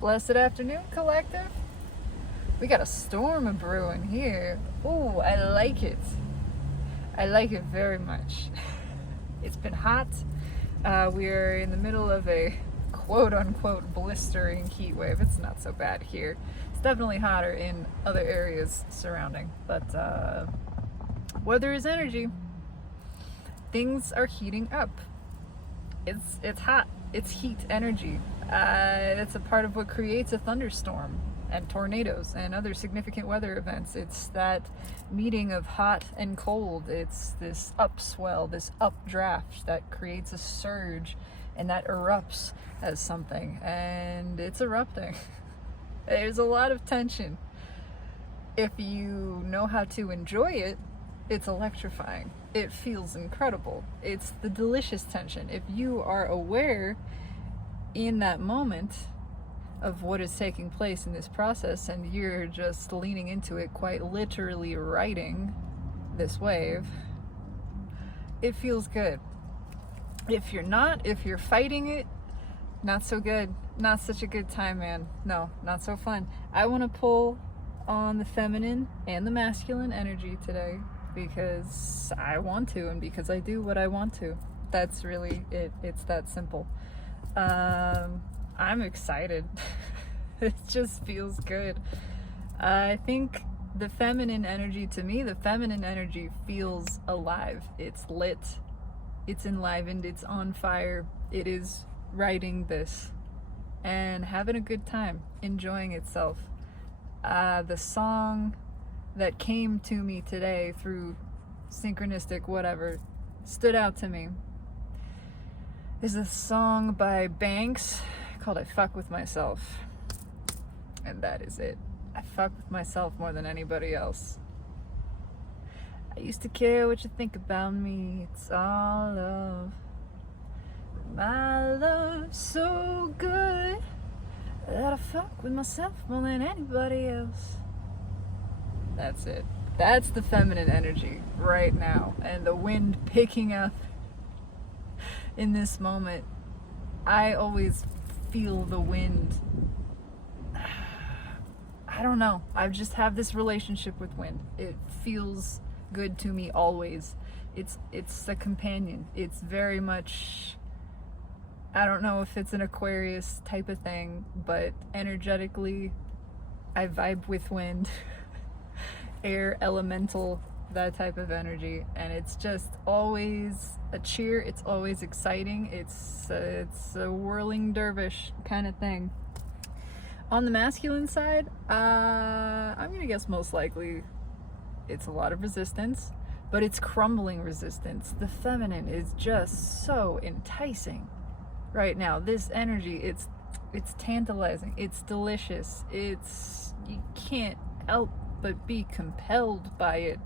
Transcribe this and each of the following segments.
Blessed afternoon, collective. We got a storm a brewing here. Ooh, I like it. I like it very much. It's been hot. We are in the middle of a quote unquote blistering heat wave. It's not so bad here. It's definitely hotter in other areas surrounding, but weather is energy. Things are heating up. It's hot. It's heat energy. It's a part of what creates a thunderstorm and tornadoes and other significant weather events. It's that meeting of hot and cold. It's this upswell, this updraft that creates a surge and that erupts as something, and it's erupting. There's a lot of tension. If you know how to enjoy it, it's electrifying. It feels incredible. It's the delicious tension. If you are aware in that moment of what is taking place in this process and you're just leaning into it, quite literally riding this wave, it feels good. If you're not, if you're fighting it, not so good. Not such a good time, man. No, not so fun. I want to pull on the feminine and the masculine energy today because I want to and because I do what I want to. That's really it. It's that simple. I'm excited. It just feels good. I think the feminine energy, to me, the feminine energy feels alive. It's lit. It's enlivened. It's on fire. It is writing this and having a good time, enjoying itself. The song that came to me today through synchronistic whatever stood out to me is a song by Banks called I Fuck With Myself. And that is it. I fuck with myself more than anybody else. I used to care what you think about me. It's all love. My love's so good that I fuck with myself more than anybody else. That's it. That's the feminine energy right now. And the wind picking up in this moment. I always feel the wind. I don't know. I just have this relationship with wind. It feels good to me always. It's a companion. It's very much, I don't know if it's an Aquarius type of thing, but energetically I vibe with wind. Air, elemental, that type of energy, and it's just always a cheer. It's always exciting. It's a whirling dervish kind of thing. On the masculine side, I'm gonna guess most likely it's a lot of resistance, but it's crumbling resistance. The feminine is just so enticing right now. This energy, it's tantalizing. It's delicious. You can't help but be compelled by it.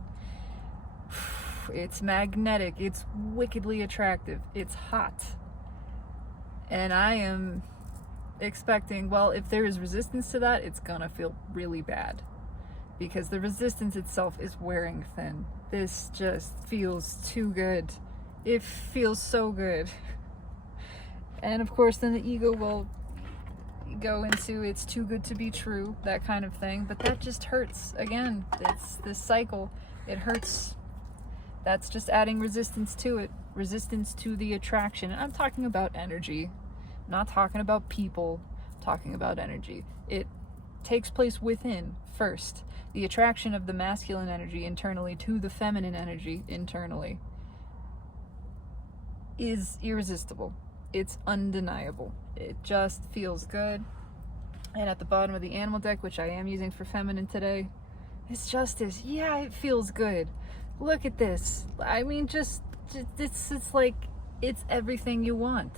It's magnetic. It's wickedly attractive. It's hot. And I am expecting, well, if there is resistance to that, it's gonna feel really bad because the resistance itself is wearing thin. This just feels too good. It feels so good. And of course, then the ego will go into it's too good to be true, that kind of thing, but that just hurts. Again, it's this cycle. It hurts. That's just adding resistance to it, resistance to the attraction. And I'm talking about energy, not talking about people, I'm talking about energy. It takes place within first. The attraction of the masculine energy internally to the feminine energy internally is irresistible. It's undeniable. It just feels good. And at the bottom of the animal deck, which I am using for feminine today, it's justice. Yeah, it feels good. Look at this. I mean, just it's like, it's everything you want.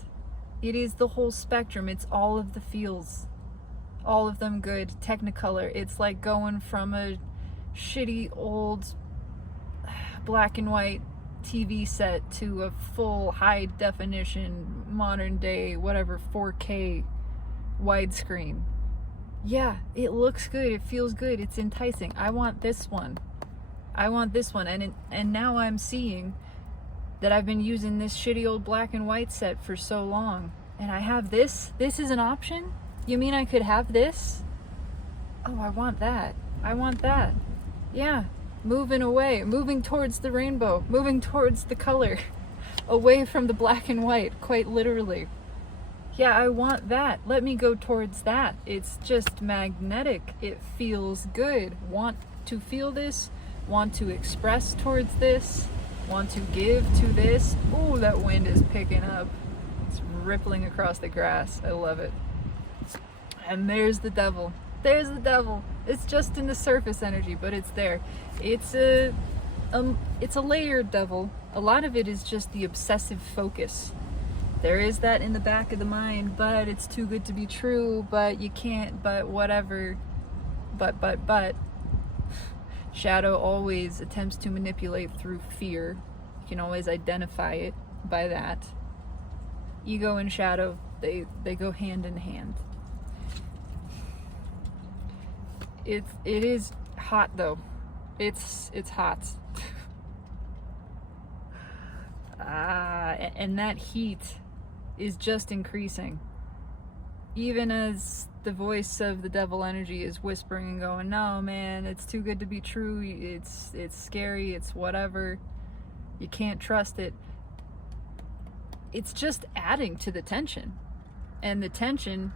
It is the whole spectrum. It's all of the feels. All of them good. Technicolor. It's like going from a shitty old black and white TV set to a full high definition, modern day, whatever, 4K widescreen. Yeah, it looks good. It feels good. It's enticing. I want this one. I want this one. And now I'm seeing that I've been using this shitty old black and white set for so long. And I have this. This is an option. You mean I could have this? Oh, I want that. I want that. Yeah, moving away, moving towards the rainbow, moving towards the color, away from the black and white, quite literally. Yeah, I want that. Let me go towards that. It's just magnetic. It feels good. Want to feel this? Want to express towards this? Want to give to this? Ooh, that wind is picking up. It's rippling across the grass. I love it. And there's the devil. There's the devil. It's just in the surface energy, but it's there. It's a layered devil. A lot of it is just the obsessive focus. There is that in the back of the mind, but it's too good to be true, but you can't, but whatever, but. Shadow always attempts to manipulate through fear. You can always identify it by that. Ego and shadow, they go hand in hand. It is hot though. It's hot. And that heat is just increasing. Even as the voice of the devil energy is whispering and going, no man, it's too good to be true, it's scary, it's whatever, you can't trust it. It's just adding to the tension. And the tension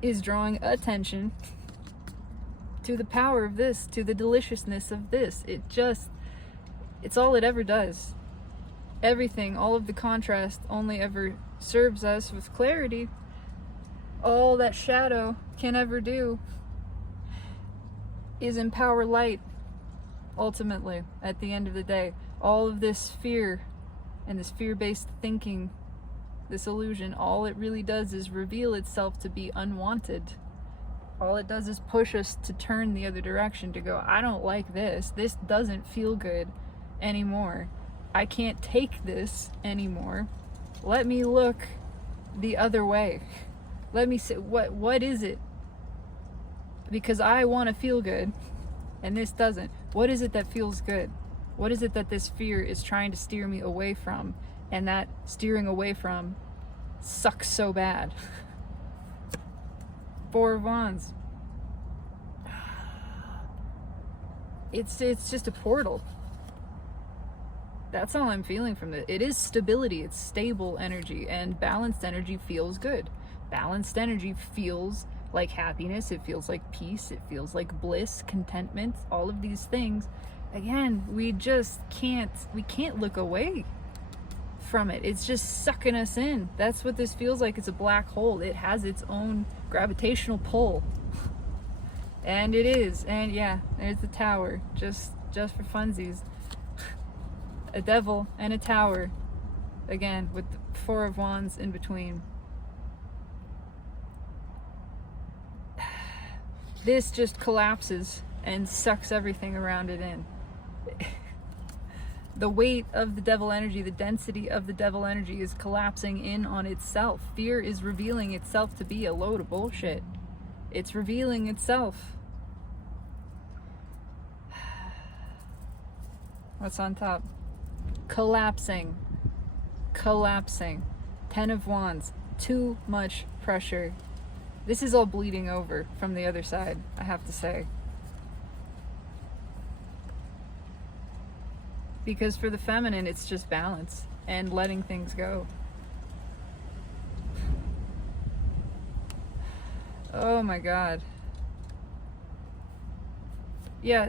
is drawing attention to the power of this, to the deliciousness of this. It's all it ever does. Everything, all of the contrast only ever serves us with clarity. All that shadow can ever do is empower light, ultimately, at the end of the day. All of this fear and this fear-based thinking, this illusion, all it really does is reveal itself to be unwanted. All it does is push us to turn the other direction, to go, I don't like this. This doesn't feel good anymore. I can't take this anymore. Let me look the other way. Let me say, what is it? Because I want to feel good, and this doesn't. What is it that feels good? What is it that this fear is trying to steer me away from, and that steering away from sucks so bad? Four of Wands. It's just a portal. That's all I'm feeling from this. It is stability. It's stable energy, and balanced energy feels good. Balanced energy feels like happiness. It feels like peace. It feels like bliss, contentment, all of these things. Again, we can't look away from it. It's just sucking us in. That's what this feels like. It's a black hole. It has its own gravitational pull. And it is. And yeah, there's the tower. Just for funsies. A devil and a tower, again with the Four of Wands in between. This just collapses and sucks everything around it in. The weight of the devil energy, the density of the devil energy is collapsing in on itself. Fear is revealing itself to be a load of bullshit. It's revealing itself. What's on top? Collapsing. Ten of Wands. Too much pressure. This is all bleeding over from the other side, I have to say. Because for the feminine, it's just balance and letting things go. Oh my God. Yeah,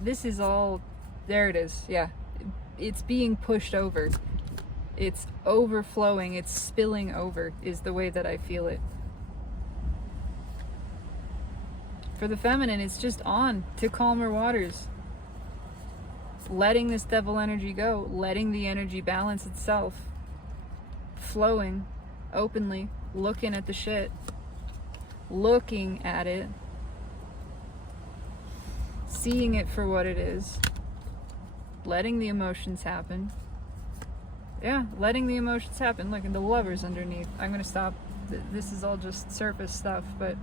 this is all, there it is, yeah. It's being pushed over. It's overflowing, it's spilling over, is the way that I feel it. For the feminine, it's just on to calmer waters. Letting this devil energy go, letting the energy balance itself. Flowing openly, looking at the shit. Looking at it. Seeing it for what it is. Letting the emotions happen. Yeah, letting the emotions happen. Look, and the Lovers underneath. I'm gonna stop. This is all just surface stuff, but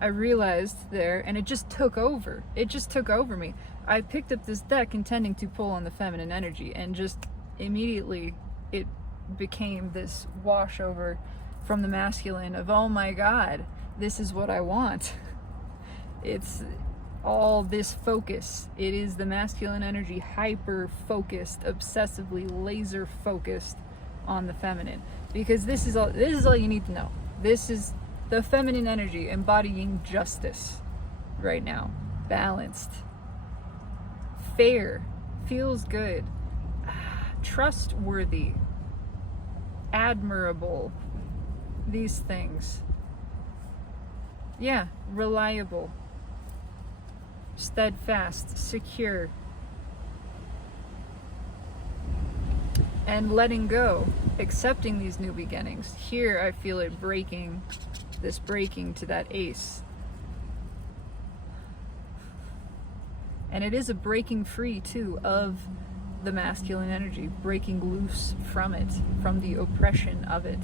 I realized there, and it just took over. It just took over me. I picked up this deck intending to pull on the feminine energy, and just immediately it became this washover from the masculine of, oh my God, this is what I want. It's all this focus. It is the masculine energy, hyper focused, obsessively laser focused on the feminine, because this is all you need to know. This is the feminine energy embodying justice right now, balanced, fair, feels good, trustworthy, admirable, these things. Yeah, reliable, steadfast, secure, and letting go, accepting these new beginnings. Here I feel it breaking, this breaking to that ace. And it is a breaking free too of the masculine energy, breaking loose from it, from the oppression of it.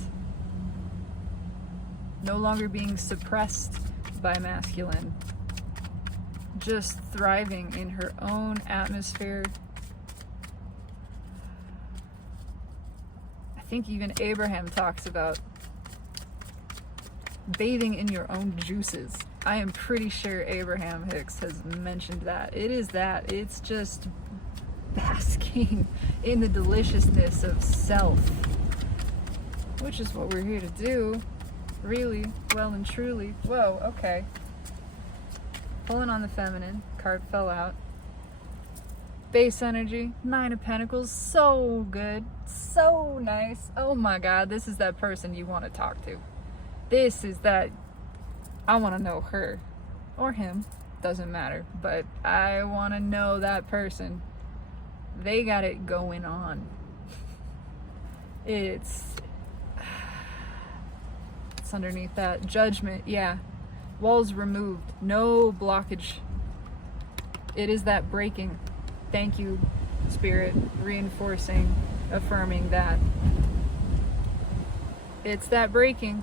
No longer being suppressed by masculine, just thriving in her own atmosphere. I think even Abraham talks about bathing in your own juices. I am pretty sure Abraham Hicks has mentioned that. It is that. It's just basking in the deliciousness of self, which is what we're here to do, really, well and truly. Whoa, okay. Pulling on the feminine, card fell out. Base energy, 9 of Pentacles, so good, so nice. Oh my God, this is that person you want to talk to. This is that, I want to know her, or him, doesn't matter, but I want to know that person. They got it going on. It's underneath that. Judgment, yeah. Walls removed, no blockage. It is that breaking. Thank you, Spirit, reinforcing, affirming that. It's that breaking.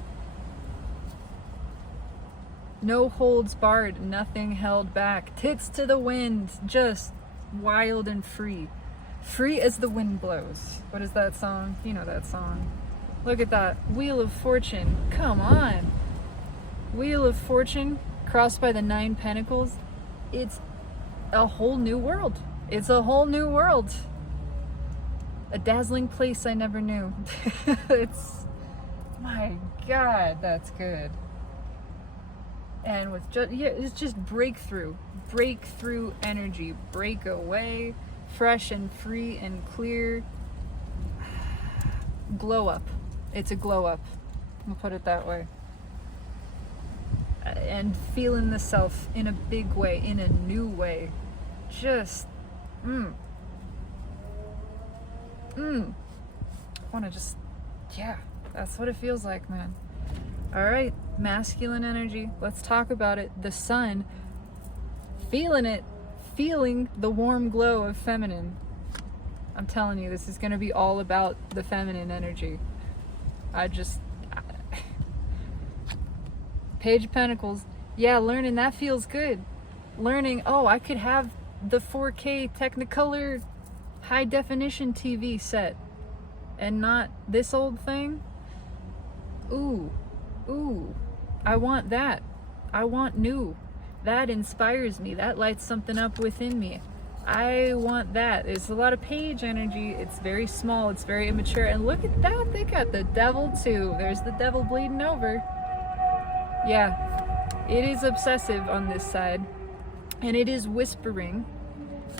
No holds barred, nothing held back. Tits to the wind, just wild and free. Free as the wind blows. What is that song? You know that song. Look at that. Wheel of Fortune. Come on. Wheel of Fortune crossed by the 9 Pentacles. It's a whole new world. It's a whole new world. A dazzling place I never knew. It's, my God, that's good. And with just, yeah, it's just breakthrough energy, break away, fresh and free and clear. Glow up. It's a glow up. We'll put it that way. And feeling the self in a big way, in a new way. Just, want to just, yeah, that's what it feels like, man. All right, masculine energy. Let's talk about it. The sun, feeling it, feeling the warm glow of feminine. I'm telling you, this is going to be all about the feminine energy. Page of Pentacles. Yeah, learning that feels good. Learning, oh, I could have the 4K Technicolor high definition TV set and not this old thing. Ooh, I want that. I want new. That inspires me. That lights something up within me. I want that. It's a lot of page energy. It's very small. It's very immature. And look at that. They got the devil too. There's the devil bleeding over. Yeah, it is obsessive on this side. And it is whispering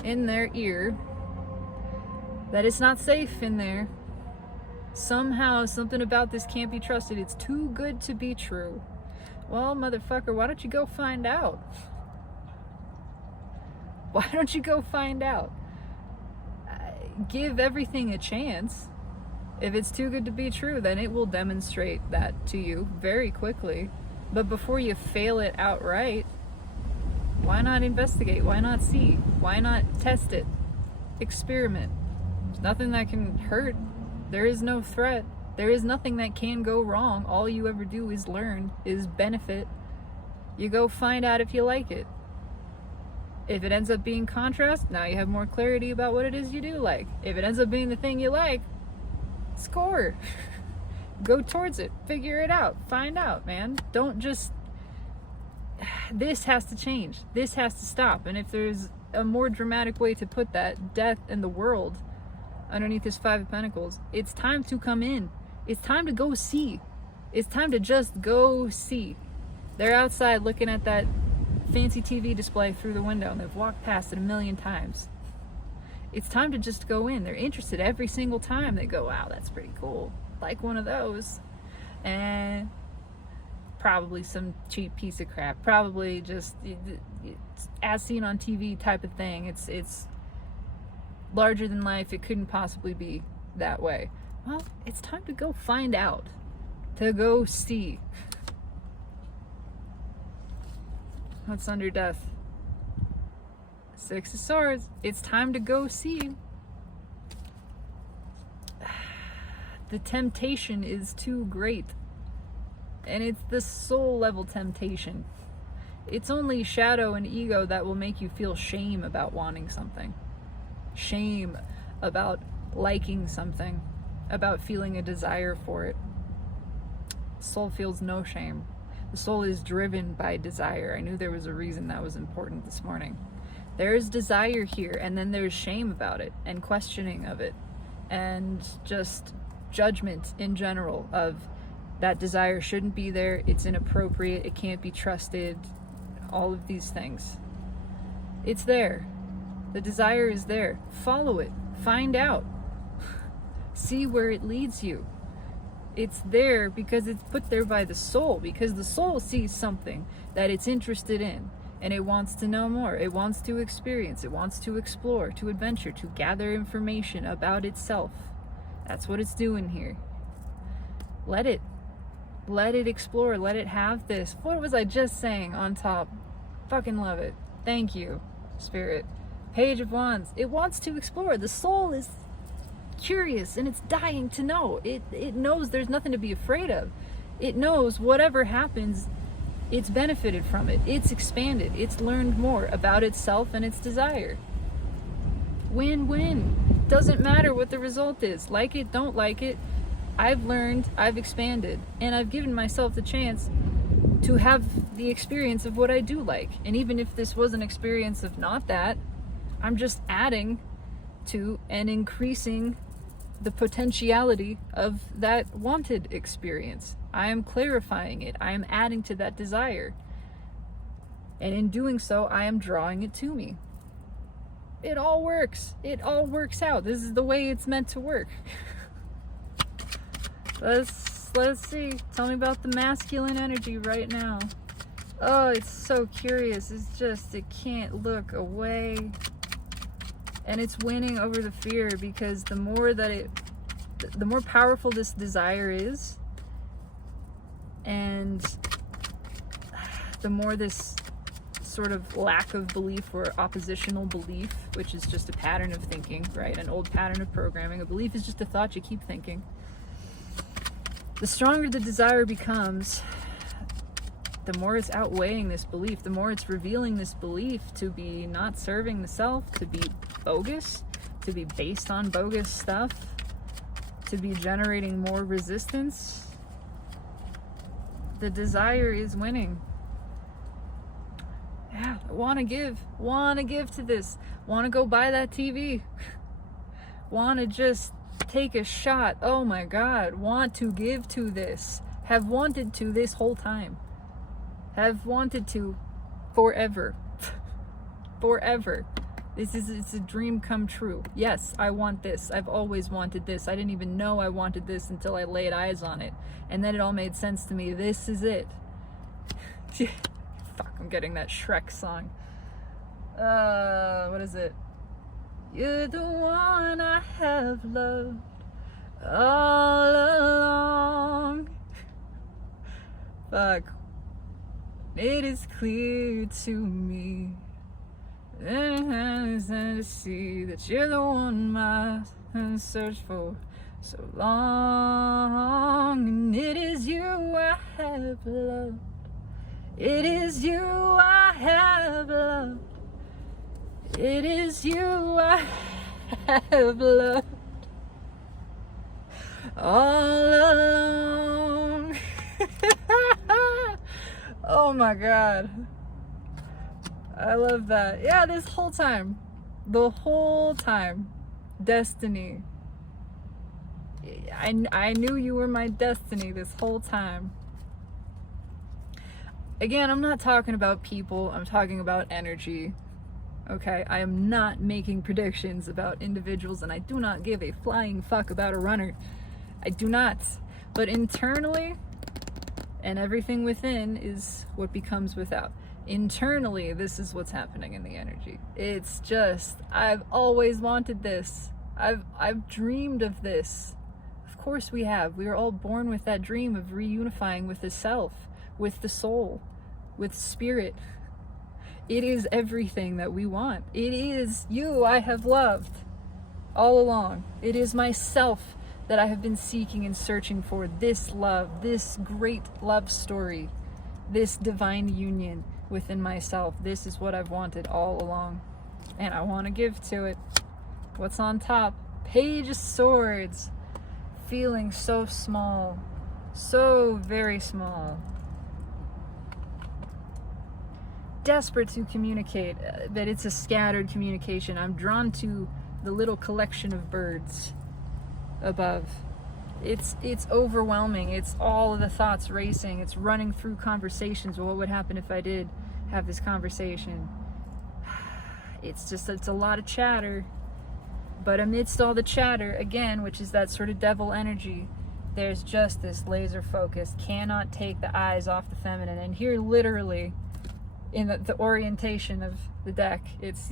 in their ear that it's not safe in there. Somehow, something about this can't be trusted. It's too good to be true. Well, motherfucker, why don't you go find out? Why don't you go find out? Give everything a chance. If it's too good to be true, then it will demonstrate that to you very quickly. But before you fail it outright, why not investigate? Why not see? Why not test it? Experiment. There's nothing that can hurt. There is no threat. There is nothing that can go wrong. All you ever do is learn, is benefit. You go find out if you like it. If it ends up being contrast, now you have more clarity about what it is you do like. If it ends up being the thing you like, Score. Go towards it. Figure it out. Find out, man. Don't just... This has to change. This has to stop. And if there's a more dramatic way to put that, death and the world underneath this Five of Pentacles, it's time to come in. It's time to go see. It's time to just go see. They're outside looking at that fancy TV display through the window, and they've walked past it a million times. It's time to just go in. They're interested every single time. They go, wow, that's pretty cool. Like one of those. And probably some cheap piece of crap. Probably just as seen on TV type of thing. It's larger than life. It couldn't possibly be that way. Well, it's time to go find out. To go see. What's under death? Six of Swords. It's time to go see. The temptation is too great. And it's the soul level temptation. It's only shadow and ego that will make you feel shame about wanting something. Shame about liking something. About feeling a desire for it. Soul feels no shame. The soul is driven by desire. I knew there was a reason that was important this morning. There's desire here, and then there's shame about it, and questioning of it, and just judgment in general of that desire shouldn't be there, it's inappropriate, it can't be trusted, all of these things. It's there. The desire is there. Follow it. Find out. See where it leads you. It's there because it's put there by the soul, because the soul sees something that it's interested in, and it wants to know more. It wants to experience. It wants to explore, to adventure, to gather information about itself. That's what it's doing here. Let it explore. Let it have this. What was I just saying on top? Fucking love it. Thank you, Spirit. Page of Wands. It wants to explore. The soul is curious and it's dying to know. It knows there's nothing to be afraid of. It knows whatever happens, it's benefited from it. It's expanded. It's learned more about itself and its desire. Win-win. Doesn't matter what the result is. Like it, don't like it. I've learned, I've expanded, and I've given myself the chance to have the experience of what I do like. And even if this was an experience of not that, I'm just adding to and increasing the potentiality of that wanted experience. I am clarifying it. I am adding to that desire. And in doing so, I am drawing it to me. It all works. It all works out. This is the way it's meant to work. Let's see. Tell me about the masculine energy right now. Oh, it's so curious. It's just, it can't look away. And it's winning over the fear, because the more powerful this desire is, and the more this sort of lack of belief or oppositional belief, which is just a pattern of thinking, right? An old pattern of programming. A belief is just a thought you keep thinking. The stronger the desire becomes, the more it's outweighing this belief, the more it's revealing this belief to be not serving the self, to be bogus, to be based on bogus stuff, to be generating more resistance. The desire is winning. Yeah, I want to give to this, want to go buy that TV, want to just take a shot, oh my God, want to give to this, have wanted to this whole time, have wanted to forever, forever. It's a dream come true. Yes, I want this. I've always wanted this. I didn't even know I wanted this until I laid eyes on it. And then it all made sense to me. This is it. Fuck, I'm getting that Shrek song. What is it? You're the one I have loved all along. Fuck. It is clear to me, and to see that you're the one my search for so long. And it is you I have loved. It is you I have loved. It is you I have loved all along. Oh my God. I love that. Yeah, this whole time. The whole time. Destiny. I knew you were my destiny this whole time. Again, I'm not talking about people. I'm talking about energy. Okay? I am not making predictions about individuals, and I do not give a flying fuck about a runner. I do not. But internally, and everything within is what becomes without. Internally, this is what's happening in the energy. It's just, I've always wanted this. I've dreamed of this. Of course we have. We are all born with that dream of reunifying with the self, with the soul, with spirit. It is everything that we want. It is you I have loved all along. It is myself that I have been seeking and searching for. This love, this great love story, this divine union within myself. This is what I've wanted all along, and I want to give to it. What's on top? Page of Swords. Feeling so small, so very small. Desperate to communicate, but it's a scattered communication. I'm drawn to the little collection of birds above. It's overwhelming. It's all of the thoughts racing. It's running through conversations. Well, what would happen if I did have this conversation? It's a lot of chatter. But amidst all the chatter, again, which is that sort of devil energy, there's just this laser focus, cannot take the eyes off the feminine. And here, literally, in the orientation of the deck, it's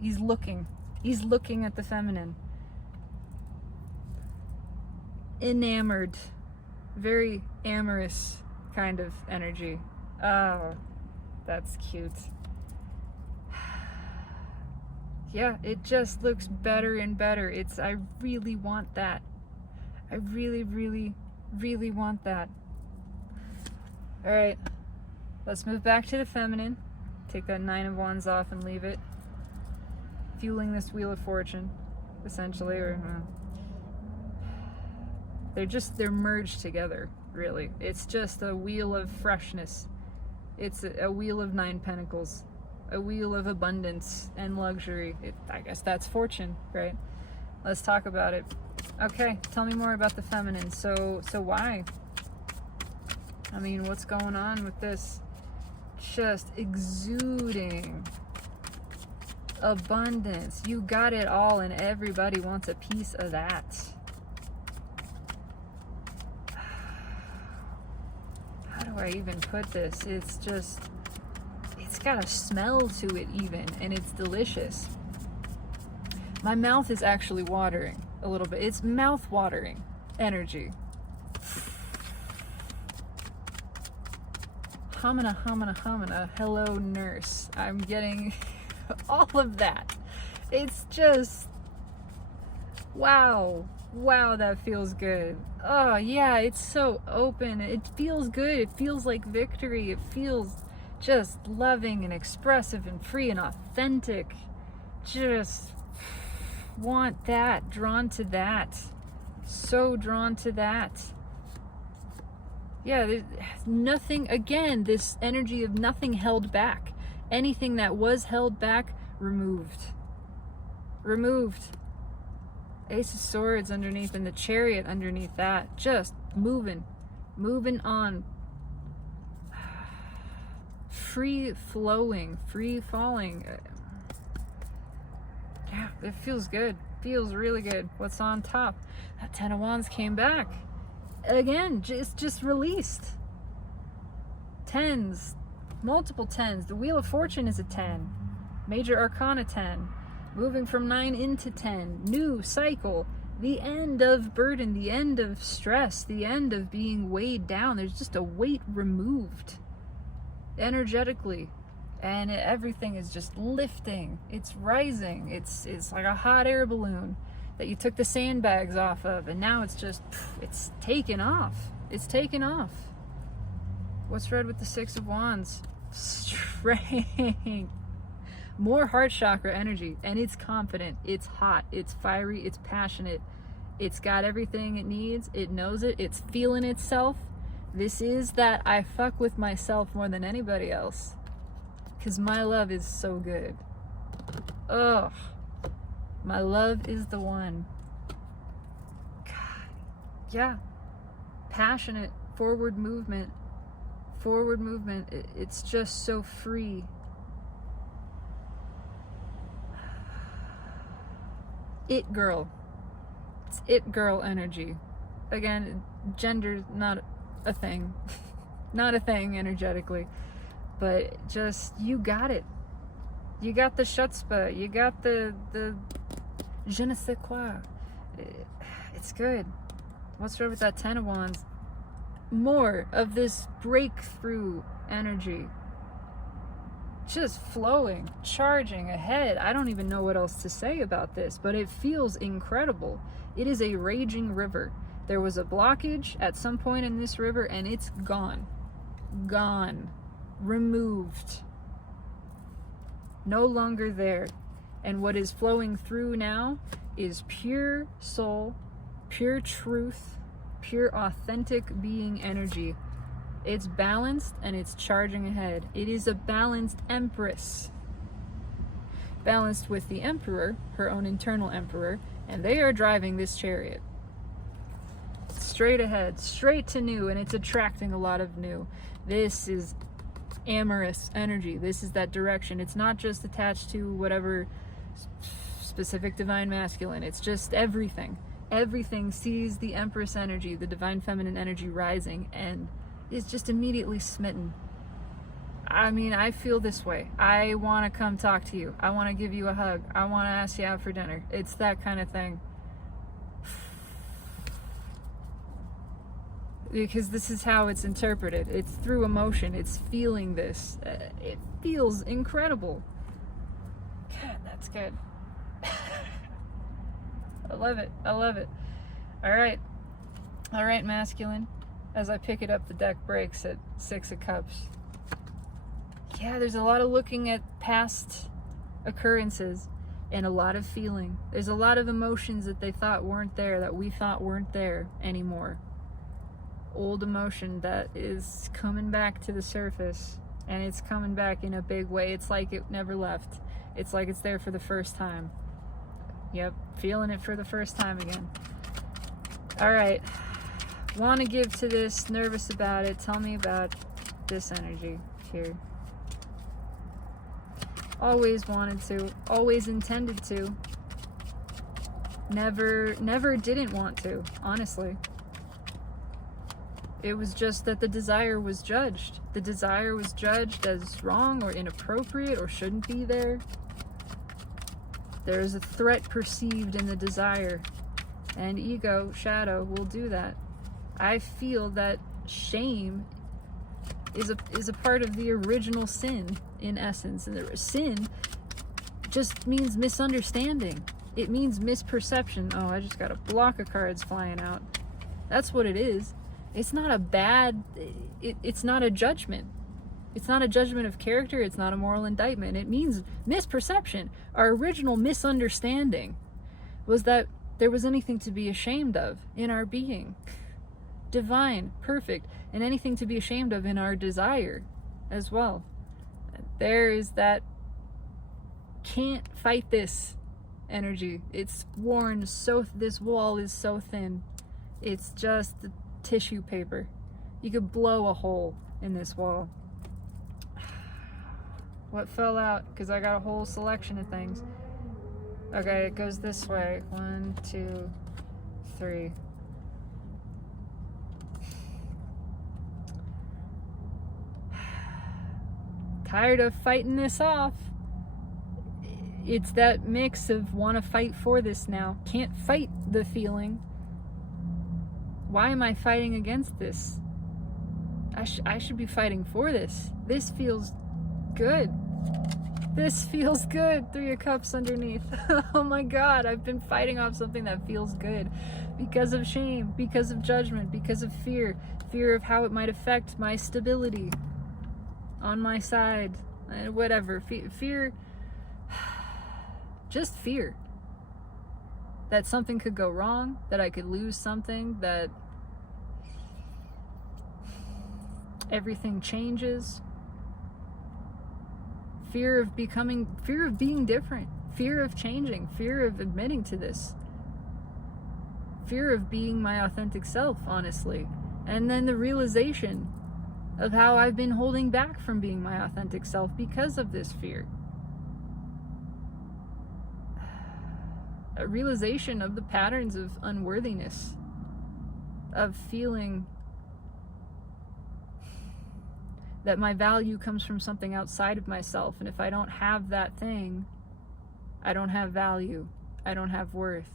he's looking at the feminine. Enamored, very amorous kind of energy. Oh, that's cute. Yeah, it just looks better and better. I really want that. I really, really, really want that. All right, let's move back to the feminine. Take that 9 of Wands off and leave it. Fueling this Wheel of Fortune, essentially, or they're merged together, really. It's just a wheel of freshness. It's a wheel of 9 pentacles. A wheel of abundance and luxury. I guess that's fortune, right? Let's talk about it. Okay, tell me more about the feminine. So why? I mean, what's going on with this? Just exuding abundance. You got it all, and everybody wants a piece of that. How do I even put this? It's got a smell to it even, and it's delicious. My mouth is actually watering a little bit. It's mouth watering energy. Hamina, hamina, hamina. Hello, nurse. I'm getting all of that. It's just, wow. Wow, that feels good. Oh, yeah, it's so open. It feels good. It feels like victory. It feels just loving and expressive and free and authentic. Just want that, drawn to that. So drawn to that. Yeah, there's nothing, again, this energy of nothing held back. Anything that was held back, removed. Removed. Ace of Swords underneath, and the Chariot underneath that. Just moving on. Free flowing, free falling. Yeah, it feels good. Feels really good. What's on top? That 10 of Wands came back. Again, it's just released. Tens. Multiple tens. The Wheel of Fortune is a 10. Major Arcana 10. Moving from 9 into 10. New cycle. The end of burden. The end of stress. The end of being weighed down. There's just a weight removed. Energetically, and everything is just lifting. It's rising. It's like a hot air balloon that you took the sandbags off of, and now it's just, it's taken off. It's taken off. What's red with the 6 of Wands? Strength. More heart chakra energy, and it's confident, it's hot, it's fiery, it's passionate, It's got everything it needs. It knows it. It's feeling itself. This is that I fuck with myself more than anybody else. Because my love is so good. Ugh. My love is the one. God. Yeah. Passionate. Forward movement. Forward movement. It's just so free. It girl. It's it girl energy. Again, gender's not a thing. Not a thing energetically. But just, you got it. You got the chutzpah. You got the je ne sais quoi. It's good. What's wrong with that 10 of Wands? More of this breakthrough energy. Just flowing, charging ahead. I don't even know what else to say about this, but it feels incredible. It is a raging river. There was a blockage at some point in this river, and it's gone. Gone. Removed. No longer there. And what is flowing through now is pure soul, pure truth, pure authentic being energy. It's balanced and it's charging ahead. It is a balanced empress. Balanced with the emperor, her own internal emperor, and they are driving this chariot. Straight ahead, straight to new, and it's attracting a lot of new. This is amorous energy. This is that direction. It's not just attached to whatever specific divine masculine. It's just everything. Everything sees the empress energy, the divine feminine energy rising, and is just immediately smitten. I mean, I feel this way. I want to come talk to you. I want to give you a hug. I want to ask you out for dinner. It's that kind of thing. Because this is how it's interpreted. It's through emotion. It's feeling this. It feels incredible. God, that's good. I love it. I love it. All right. All right, masculine. As I pick it up, the deck breaks at 6 of Cups. Yeah, there's a lot of looking at past occurrences and a lot of feeling. There's a lot of emotions that they thought weren't there, that we thought weren't there anymore. Old emotion that is coming back to the surface, and it's coming back in a big way. It's like it never left. It's like it's there for the first time. Yep, feeling it for the first time again. All right. Want to give to this, nervous about it. Tell me about this energy here. Always wanted to, always intended to. Never didn't want to, honestly. It was just that the desire was judged. The desire was judged as wrong or inappropriate or shouldn't be there. There is a threat perceived in the desire, and ego, shadow, will do that. I feel that shame is a part of the original sin, in essence. And the sin just means misunderstanding. It means misperception. Oh, I just got a block of cards flying out. That's what it is. It's not a bad, it's not a judgment. It's not a judgment of character. It's not a moral indictment. It means misperception. Our original misunderstanding was that there was anything to be ashamed of in our being. Divine, perfect, and anything to be ashamed of in our desire as well. There is that can't fight this energy. It's worn so, this wall is so thin. It's just tissue paper. You could blow a hole in this wall. What fell out? Because I got a whole selection of things. Okay, it goes this way. 1, 2, 3. Tired of fighting this off. It's that mix of want to fight for this now. Can't fight the feeling. Why am I fighting against this? I should be fighting for this. This feels good. This feels good. 3 of Cups underneath. Oh my God, I've been fighting off something that feels good because of shame, because of judgment, because of fear. Fear of how it might affect my stability on my side, whatever. Fear, just fear. that something could go wrong, that I could lose something, that everything changes. Fear of being different, fear of changing, fear of admitting to this, fear of being my authentic self, honestly. And then the realization of how I've been holding back from being my authentic self because of this fear. A realization of the patterns of unworthiness, of feeling that my value comes from something outside of myself, and if I don't have that thing, I don't have value, I don't have worth.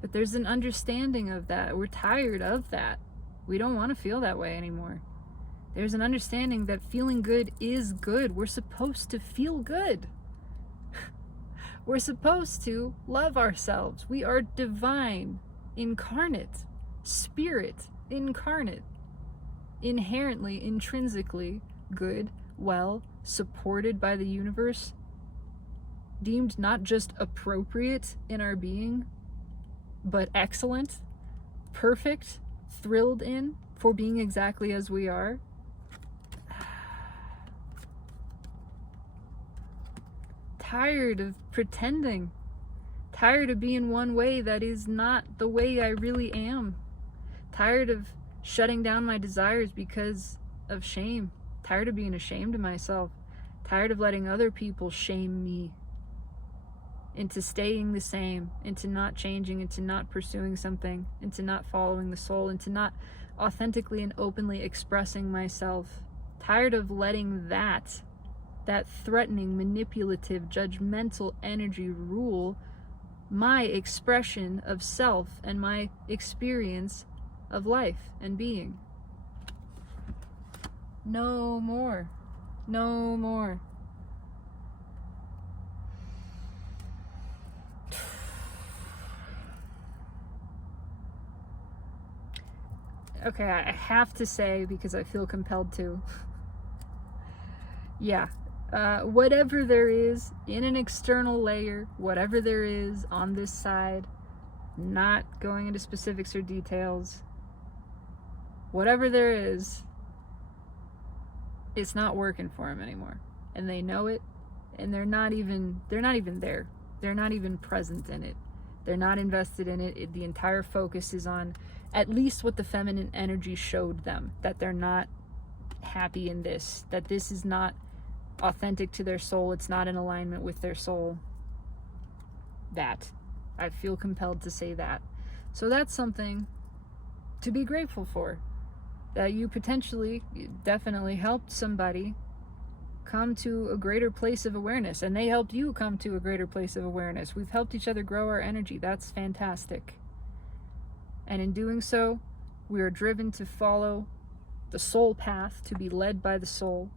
But there's an understanding of that. We're tired of that. We don't want to feel that way anymore. There's an understanding that feeling good is good. We're supposed to feel good. We're supposed to love ourselves. We are divine, incarnate, spirit incarnate, inherently, intrinsically good, well, supported by the universe, deemed not just appropriate in our being, but excellent, perfect, thrilled for being exactly as we are. Tired of pretending, tired of being one way that is not the way I really am, tired of shutting down my desires because of shame, tired of being ashamed of myself, tired of letting other people shame me into staying the same, into not changing, into not pursuing something, into not following the soul, into not authentically and openly expressing myself. Tired of letting that threatening, manipulative, judgmental energy rule my expression of self and my experience of life and being. No more. No more. Okay, I have to say, because I feel compelled to. Yeah. Whatever there is in an external layer, whatever there is on this side, not going into specifics or details, whatever there is, it's not working for them anymore. And they know it, and they're not even there. They're not even present in it. They're not invested in it. The entire focus is on at least what the feminine energy showed them, that they're not happy in this, that this is not authentic to their soul, it's not in alignment with their soul. That. I feel compelled to say that. So that's something to be grateful for. That you potentially, definitely helped somebody come to a greater place of awareness, and they helped you come to a greater place of awareness. We've helped each other grow our energy. That's fantastic. And in doing so, we are driven to follow the soul path, to be led by the soul.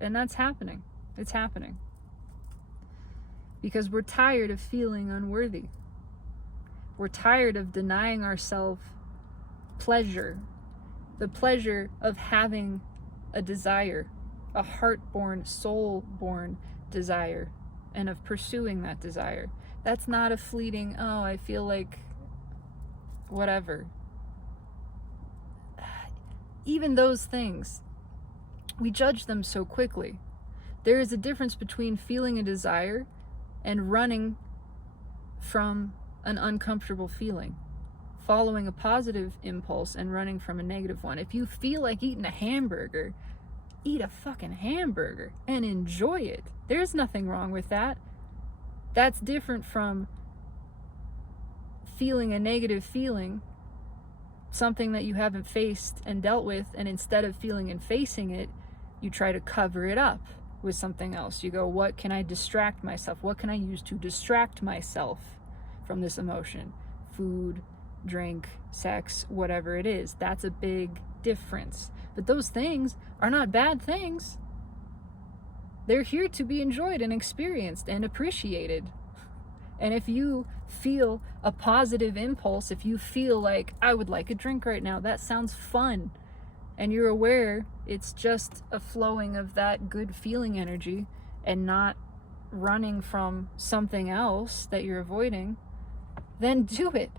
And that's happening. It's happening. Because we're tired of feeling unworthy. We're tired of denying ourselves pleasure. The pleasure of having a desire, a heart-born, soul-born desire, and of pursuing that desire. That's not a fleeting, oh, I feel like whatever. Even those things, we judge them so quickly. There is a difference between feeling a desire and running from an uncomfortable feeling, following a positive impulse and running from a negative one. If you feel like eating a hamburger, eat a fucking hamburger and enjoy it. There's nothing wrong with that. That's different from feeling a negative feeling, something that you haven't faced and dealt with, and instead of feeling and facing it, you try to cover it up with something else. You go, what can I distract myself? What can I use to distract myself from this emotion? Food, drink, sex, whatever it is. That's a big difference. But those things are not bad things. They're here to be enjoyed and experienced and appreciated. And if you feel a positive impulse, if you feel like, I would like a drink right now, that sounds fun, and you're aware it's just a flowing of that good feeling energy and not running from something else that you're avoiding, then do it.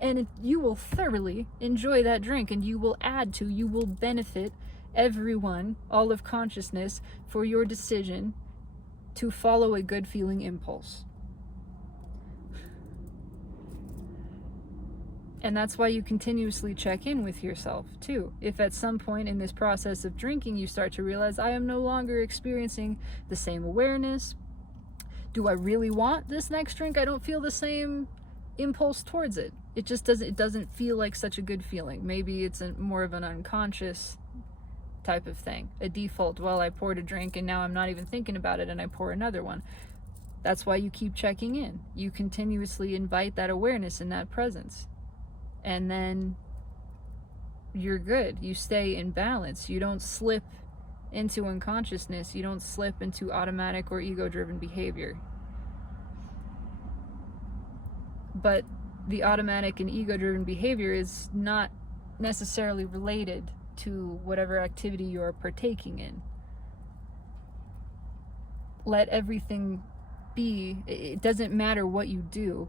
And you will thoroughly enjoy that drink, and you will benefit everyone, all of consciousness, for your decision to follow a good feeling impulse. And that's why you continuously check in with yourself too. If at some point in this process of drinking you start to realize, I am no longer experiencing the same awareness. Do I really want this next drink? I don't feel the same impulse towards it. It doesn't feel like such a good feeling. Maybe it's more of an unconscious type of thing, a default. Well, I poured a drink and now I'm not even thinking about it and I pour another one. That's why you keep checking in. You continuously invite that awareness and that presence. And then you're good. You stay in balance. You don't slip into unconsciousness. You don't slip into automatic or ego-driven behavior. But the automatic and ego-driven behavior is not necessarily related to whatever activity you are partaking in. Let everything be. It doesn't matter what you do.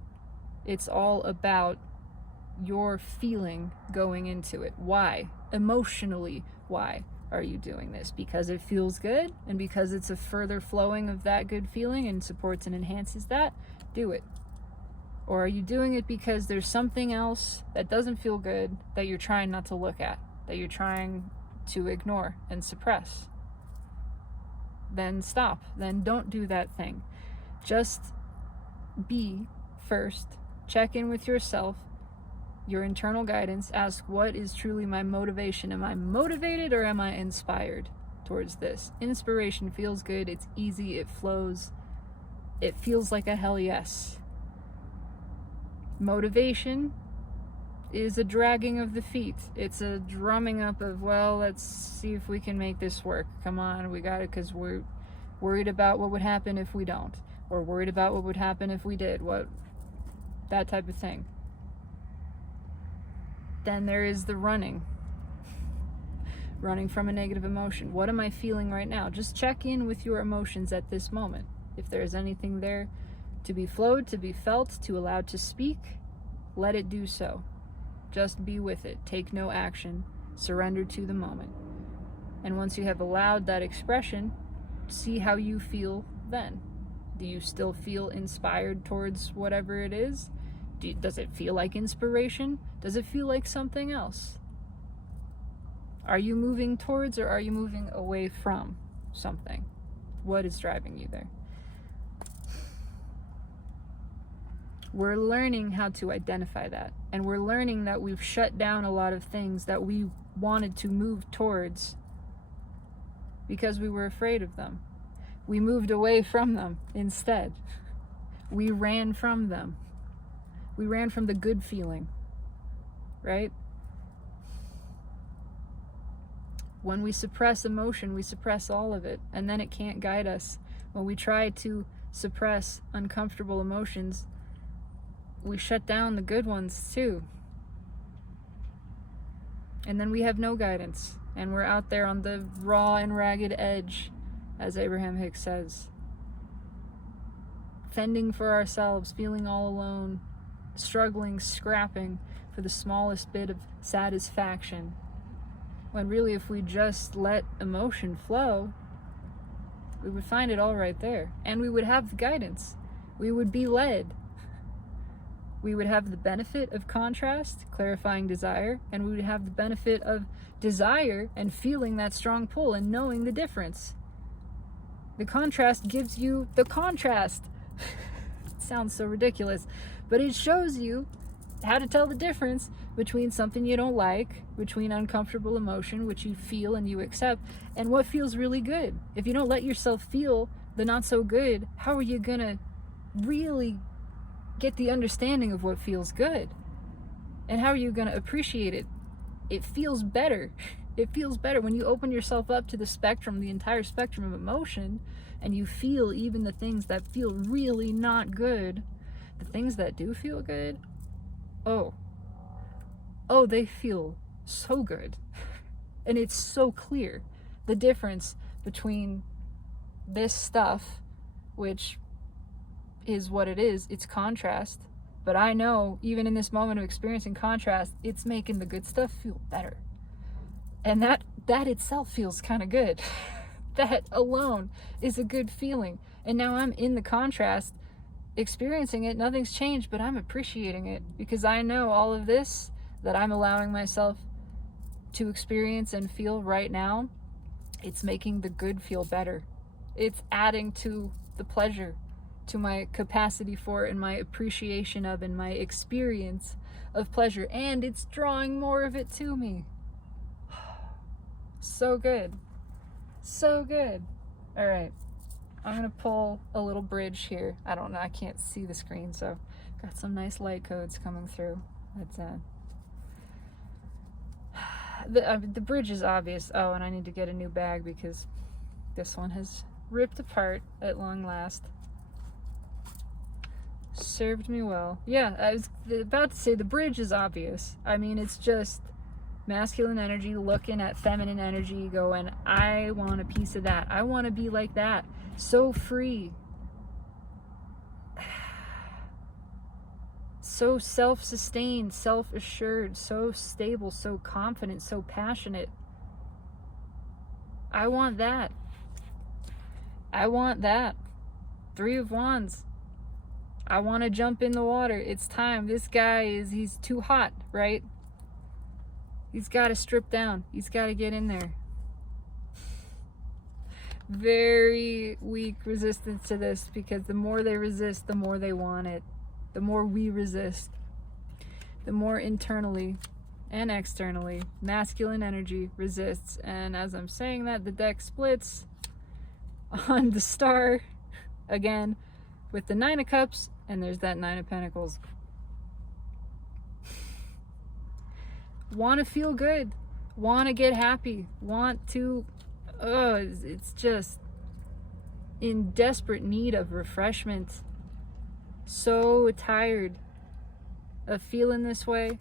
It's all about your feeling going into it. Why? Emotionally, why are you doing this? Because it feels good and because it's a further flowing of that good feeling and supports and enhances that? Do it. Or are you doing it because there's something else that doesn't feel good that you're trying not to look at, that you're trying to ignore and suppress? Then stop. Then don't do that thing. Just be first. Check in with yourself, your internal guidance. Ask, what is truly my motivation? Am I motivated or am I inspired towards this? Inspiration feels good. It's easy. It flows. It feels like a hell yes. Motivation is a dragging of the feet. It's a drumming up of, well, let's see if we can make this work. Come on, we got it, because we're worried about what would happen if we don't, or worried about what would happen if we did, that type of thing. Then there is the running from a negative emotion. What am I feeling right now? Just check in with your emotions at this moment. If there's anything there to be flowed, to be felt, to allowed to speak, let it do so. Just be with it. Take no action. Surrender to the moment. And once you have allowed that expression, see how you feel then. Do you still feel inspired towards whatever it is? Does it feel like inspiration? Does it feel like something else? Are you moving towards or are you moving away from something? What is driving you there? We're learning how to identify that. And we're learning that we've shut down a lot of things that we wanted to move towards because we were afraid of them. We moved away from them instead. We ran from them. We ran from the good feeling, right? When we suppress emotion, we suppress all of it, and then it can't guide us. When we try to suppress uncomfortable emotions, we shut down the good ones too. And then we have no guidance, and we're out there on the raw and ragged edge, as Abraham Hicks says. Fending for ourselves, feeling all alone, struggling, scrapping for the smallest bit of satisfaction. When really, if we just let emotion flow, we would find it all right there. And we would have guidance. We would be led. We would have the benefit of contrast, clarifying desire, and we would have the benefit of desire and feeling that strong pull and knowing the difference. The contrast gives you the contrast. It sounds so ridiculous, but it shows you how to tell the difference between something you don't like, between uncomfortable emotion, which you feel and you accept, and what feels really good. If you don't let yourself feel the not so good, how are you gonna really get the understanding of what feels good? And how are you gonna appreciate it? It feels better. It feels better when you open yourself up to the spectrum, the entire spectrum of emotion, and you feel even the things that feel really not good. The things that do feel good, oh, they feel so good. And it's so clear, the difference between this stuff, which is what it is, it's contrast, But I know, even in this moment of experiencing contrast, it's making the good stuff feel better. And that itself feels kind of good. That alone is a good feeling. And now I'm in the contrast, experiencing it. Nothing's changed, but I'm appreciating it because I know all of this that I'm allowing myself to experience and feel right now, it's making the good feel better. It's adding to the pleasure, to my capacity for and my appreciation of and my experience of pleasure. And it's drawing more of it to me. So good. So good. All right. I'm going to pull a little bridge here. I don't know. I can't see the screen, so got some nice light codes coming through. That's the bridge is obvious. Oh, and I need to get a new bag because this one has ripped apart at long last. Served me well. Yeah, I was about to say the bridge is obvious. I mean, it's just masculine energy looking at feminine energy going, I want a piece of that. I want to be like that. So free. So self-sustained, self-assured, so stable, so confident, so passionate. I want that. I want that. 3 of Wands. I want to jump in the water. It's time. This guy he's too hot, right? He's got to strip down. He's got to get in there. Very weak resistance to this because the more they resist, the more they want it. The more we resist, the more internally and externally masculine energy resists. And as I'm saying that, the deck splits on the star again with the 9 of Cups, and there's that 9 of Pentacles. Want to feel good, want to get happy, want to, it's just in desperate need of refreshment. So tired of feeling this way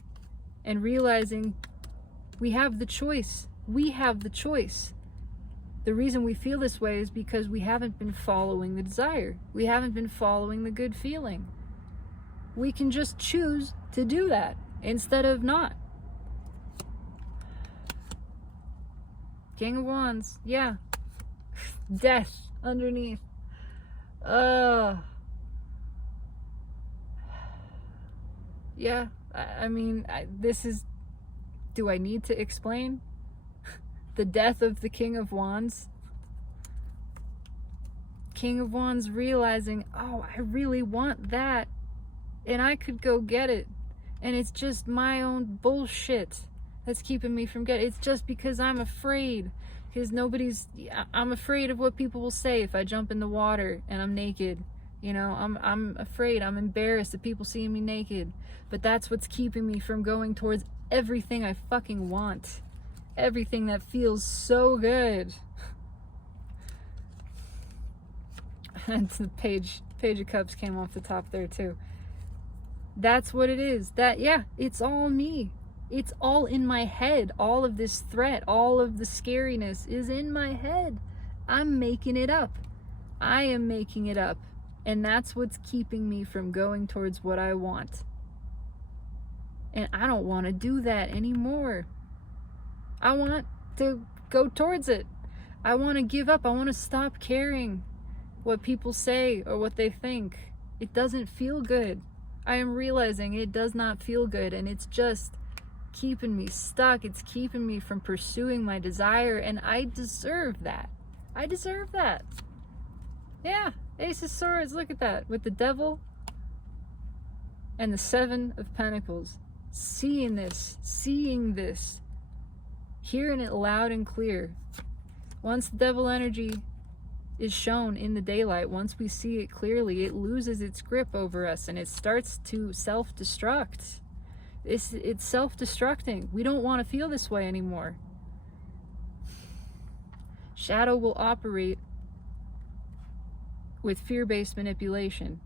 and realizing we have the choice. We have the choice. The reason we feel this way is because we haven't been following the desire. We haven't been following the good feeling. We can just choose to do that instead of not. King of Wands, yeah. Death underneath. Yeah, I mean, this is, do I need to explain? The death of the King of Wands. King of Wands realizing, oh, I really want that, and I could go get it, and it's just my own bullshit that's keeping me from getting it. It's just because I'm afraid, because I'm afraid of what people will say if I jump in the water and I'm naked. You know, I'm afraid, I'm embarrassed of people seeing me naked. But that's what's keeping me from going towards everything I fucking want. Everything that feels so good. And the page of Cups came off the top there too. That's what it is. It's all me. It's all in my head. All of this threat, all of the scariness is in my head. I'm making it up. I am making it up. And that's what's keeping me from going towards what I want. And I don't want to do that anymore. I want to go towards it. I want to give up. I want to stop caring what people say or what they think. It doesn't feel good. I am realizing it does not feel good, and it's just keeping me stuck. It's keeping me from pursuing my desire, and I deserve that. I deserve that. Yeah. Ace of Swords, look at that, with the Devil and the 7 of Pentacles. Seeing this, hearing it loud and clear. Once the Devil energy is shown in the daylight, once we see it clearly, it loses its grip over us and it starts to self-destruct. It's self-destructing. We don't want to feel this way anymore. Shadow will operate with fear-based manipulation.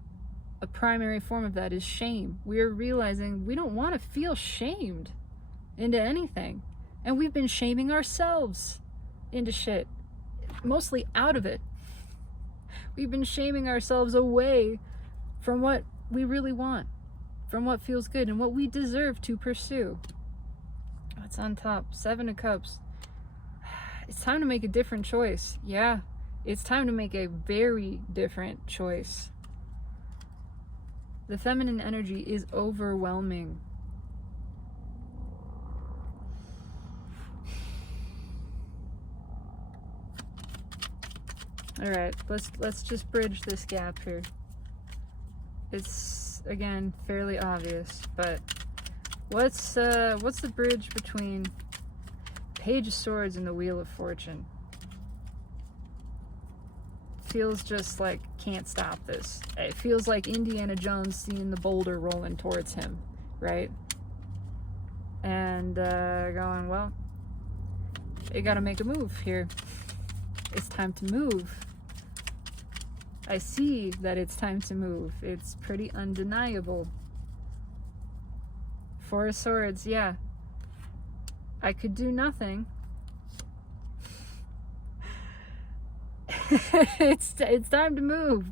A primary form of that is shame. We're realizing we don't want to feel shamed into anything. And we've been shaming ourselves into shit. Mostly out of it. We've been shaming ourselves away from what we really want. from what feels good and what we deserve to pursue. What's on top? 7 of Cups. It's time to make a different choice. Yeah, it's time to make a very different choice. The feminine energy is overwhelming. All right, let's just bridge this gap here. It's again fairly obvious, but what's the bridge between Page of Swords and the Wheel of Fortune? Feels just like can't stop this. It feels like Indiana Jones seeing the boulder rolling towards him, right? And going, well, you gotta make a move here. It's time to move. I see that it's time to move. It's pretty undeniable. 4 of Swords, yeah. I could do nothing. It's time to move.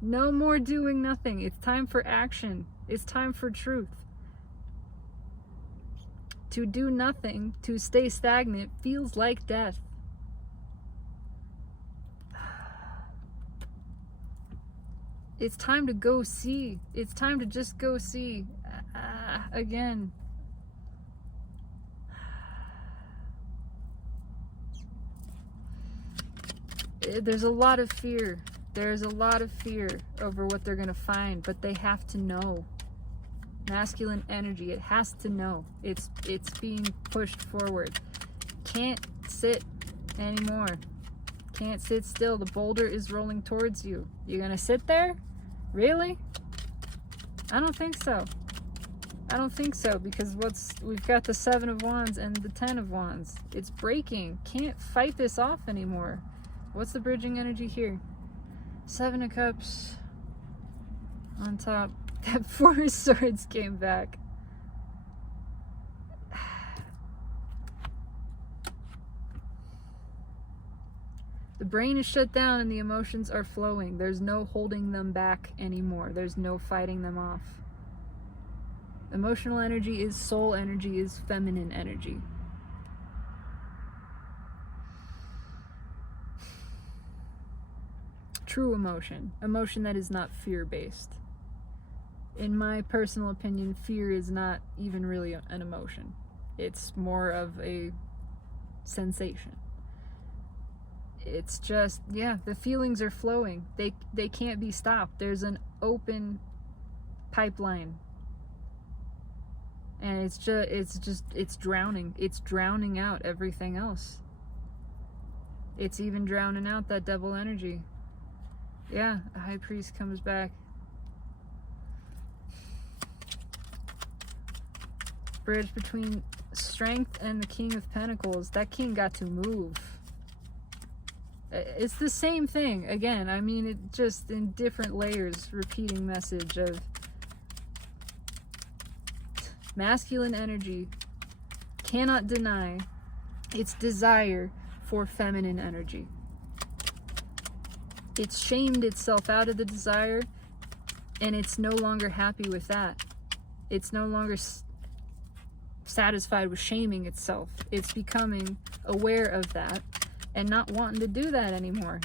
No more doing nothing. It's time for action. It's time for truth. To do nothing, to stay stagnant, feels like death. It's time to go see. It's time to just go see. Again. There's a lot of fear. There's a lot of fear over what they're going to find, but they have to know. Masculine energy, it has to know. It's being pushed forward. Can't sit anymore. Can't sit still. The boulder is rolling towards you. You gonna sit there? Really? I don't think so. I don't think so, because we've got the 7 of Wands and the 10 of Wands. It's breaking. Can't fight this off anymore. What's the bridging energy here? 7 of Cups on top. That 4 of Swords came back. The brain is shut down and the emotions are flowing. There's no holding them back anymore. There's no fighting them off. Emotional energy is soul energy, is feminine energy. True emotion. Emotion that is not fear-based. In my personal opinion, fear is not even really an emotion. It's more of a sensation. It's just, yeah, the feelings are flowing. They can't be stopped. There's an open pipeline. And it's drowning. It's drowning out everything else. It's even drowning out that devil energy. Yeah, a High Priest comes back. Bridge between Strength and the King of Pentacles. That king got to move. It's the same thing. Again, I mean, it just in different layers, repeating message of masculine energy cannot deny its desire for feminine energy. It's shamed itself out of the desire, and it's no longer happy with that. It's no longer satisfied with shaming itself. It's becoming aware of that and not wanting to do that anymore.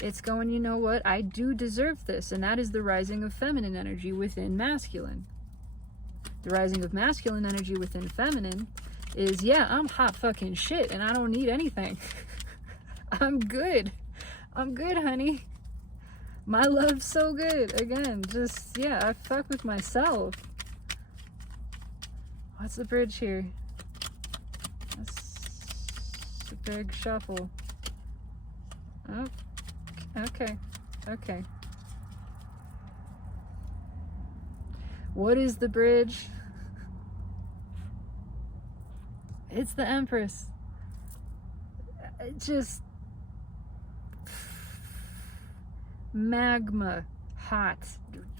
It's going, you know what, I do deserve this, and that is the rising of feminine energy within masculine. The rising of masculine energy within feminine is, yeah, I'm hot fucking shit, and I don't need anything. I'm good. I'm good, honey. My love's so good. Again, just, yeah, I fuck with myself. What's the bridge here? That's a big shuffle. Oh, okay, okay. What is the bridge? It's the Empress. Just magma, hot,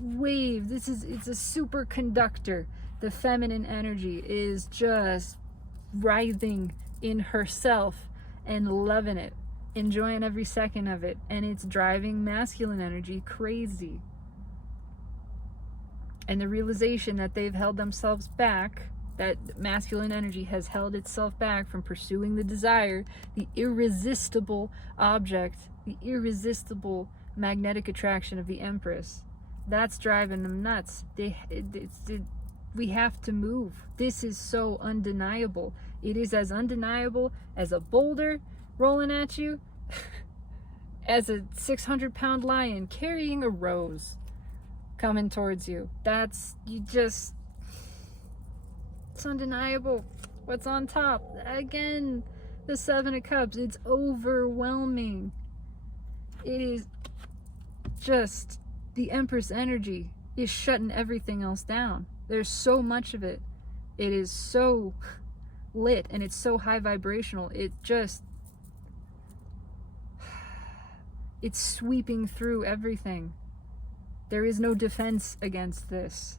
wave. It's a superconductor. The feminine energy is just writhing in herself and loving it, enjoying every second of it, and it's driving masculine energy crazy. And the realization that they've held themselves back, that masculine energy has held itself back from pursuing the desire, the irresistible object, the irresistible magnetic attraction of the Empress. That's driving them nuts. We have to move. This is so undeniable. It is as undeniable as a boulder rolling at you, as a 600-pound lion carrying a rose coming towards you. It's undeniable. What's on top? Again, the Seven of Cups. It's overwhelming. It is just, the Empress energy is shutting everything else down. There's so much of it. It is so lit and it's so high vibrational. It's sweeping through everything. There is no defense against this.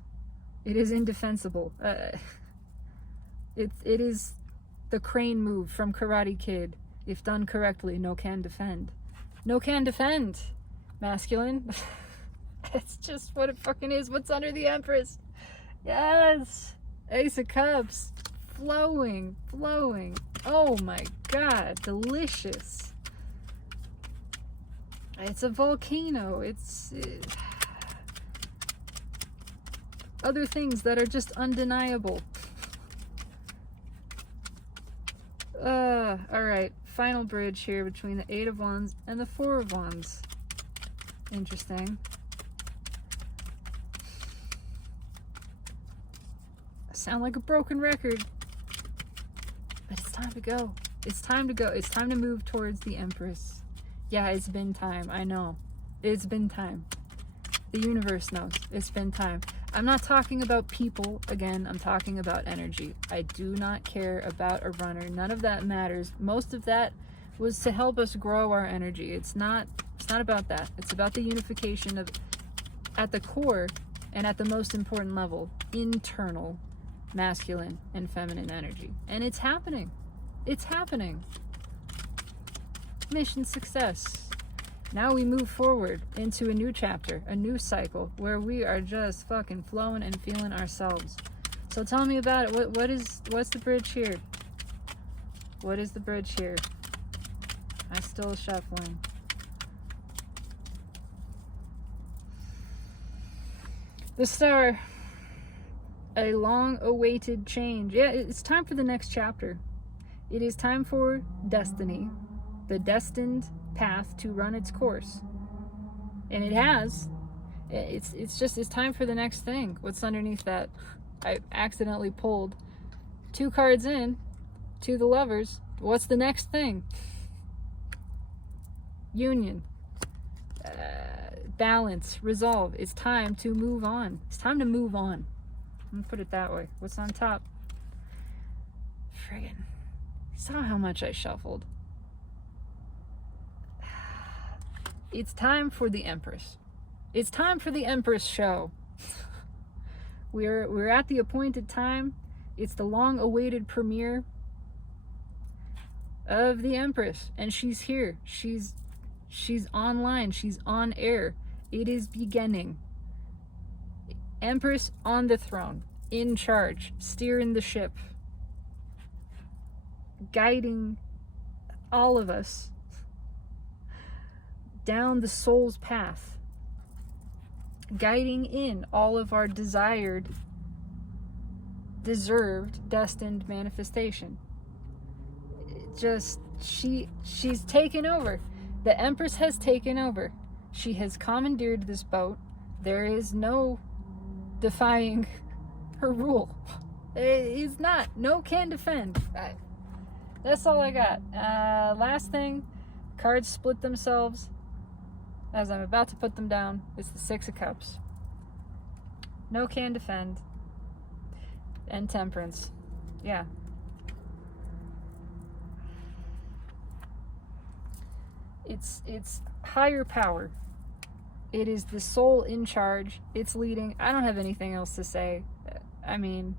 It is indefensible. It is the crane move from Karate Kid. If done correctly, no can defend. No can defend, masculine. It's just what it fucking is. What's under the Empress? Yes! Ace of Cups. Flowing, flowing. Oh my god, delicious. It's a volcano. It's other things that are just undeniable. Alright, final bridge here between the Eight of Wands and the Four of Wands. Interesting. I sound like a broken record. But it's time to go. It's time to go. It's time to move towards the Empress. Yeah, it's been time. I know. It's been time. The universe knows. It's been time. I'm not talking about people. Again, I'm talking about energy. I do not care about a runner. None of that matters. Most of that was to help us grow our energy. It's not about that. It's about the unification of, at the core and at the most important level, internal masculine and feminine energy. And it's happening. It's happening. Mission success. Now we move forward into a new chapter, a new cycle, where we are just fucking flowing and feeling ourselves. So tell me about it. What's the bridge here? What is the bridge here? I'm still shuffling. The Star. A long-awaited change. Yeah, it's time for the next chapter. It is time for destiny. The destined path to run its course. And it has. It's time for the next thing. What's underneath that? I accidentally pulled 2 cards in to the Lovers. What's the next thing? Union. Balance. Resolve. It's time to move on. It's time to move on. I'm gonna put it that way. What's on top? Friggin'. Saw how much I shuffled. It's time for the Empress. It's time for the Empress show. We're at the appointed time. It's the long-awaited premiere of the Empress, and she's here. She's online. She's on air. It is beginning. Empress on the throne, in charge, steering the ship, guiding all of us down the soul's path, guiding in all of our desired, deserved, destined manifestation. She's taken over. The Empress has taken over. She has commandeered this boat. There is no defying her rule. It's not. No can defend. That's all I got. Last thing, cards split themselves as I'm about to put them down. It's the Six of Cups. No can defend. And Temperance. Yeah. It's higher power. It is the soul in charge. It's leading. I don't have anything else to say. I mean,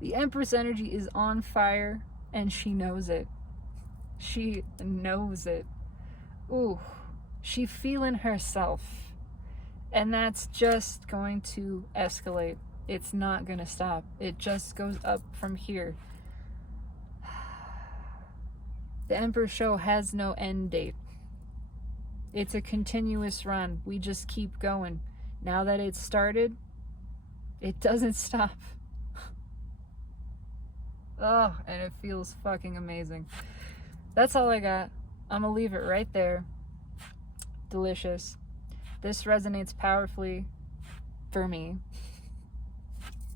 the Empress energy is on fire, and she knows it. She knows it. Ooh, she feeling herself. And that's just going to escalate. It's not going to stop. It just goes up from here. The Emperor show has no end date. It's a continuous run. We just keep going. Now that it's started, it doesn't stop. Oh, and it feels fucking amazing. That's all I got. I'm gonna leave it right there. Delicious. This resonates powerfully for me.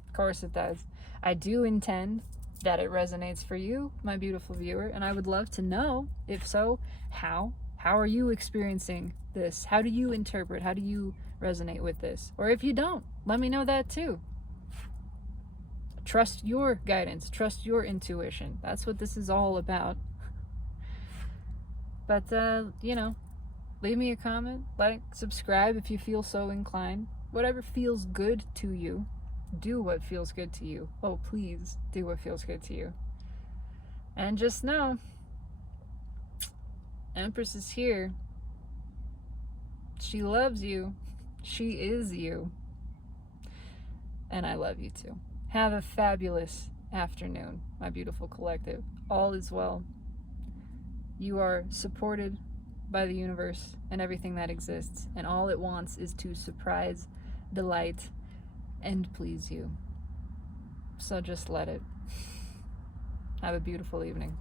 Of course it does. I do intend that it resonates for you, my beautiful viewer, and I would love to know, if so, how? How are you experiencing this? How do you interpret? How do you resonate with this? Or if you don't, let me know that too. Trust your guidance. Trust your intuition. That's what this is all about. But, you know, leave me a comment, like, subscribe if you feel so inclined. Whatever feels good to you, do what feels good to you. Oh, please do what feels good to you. And just know, Empress is here. She loves you. She is you. And I love you too. Have a fabulous afternoon, my beautiful collective. All is well. You are supported by the universe and everything that exists, and all it wants is to surprise, delight, and please you. So just let it. Have a beautiful evening.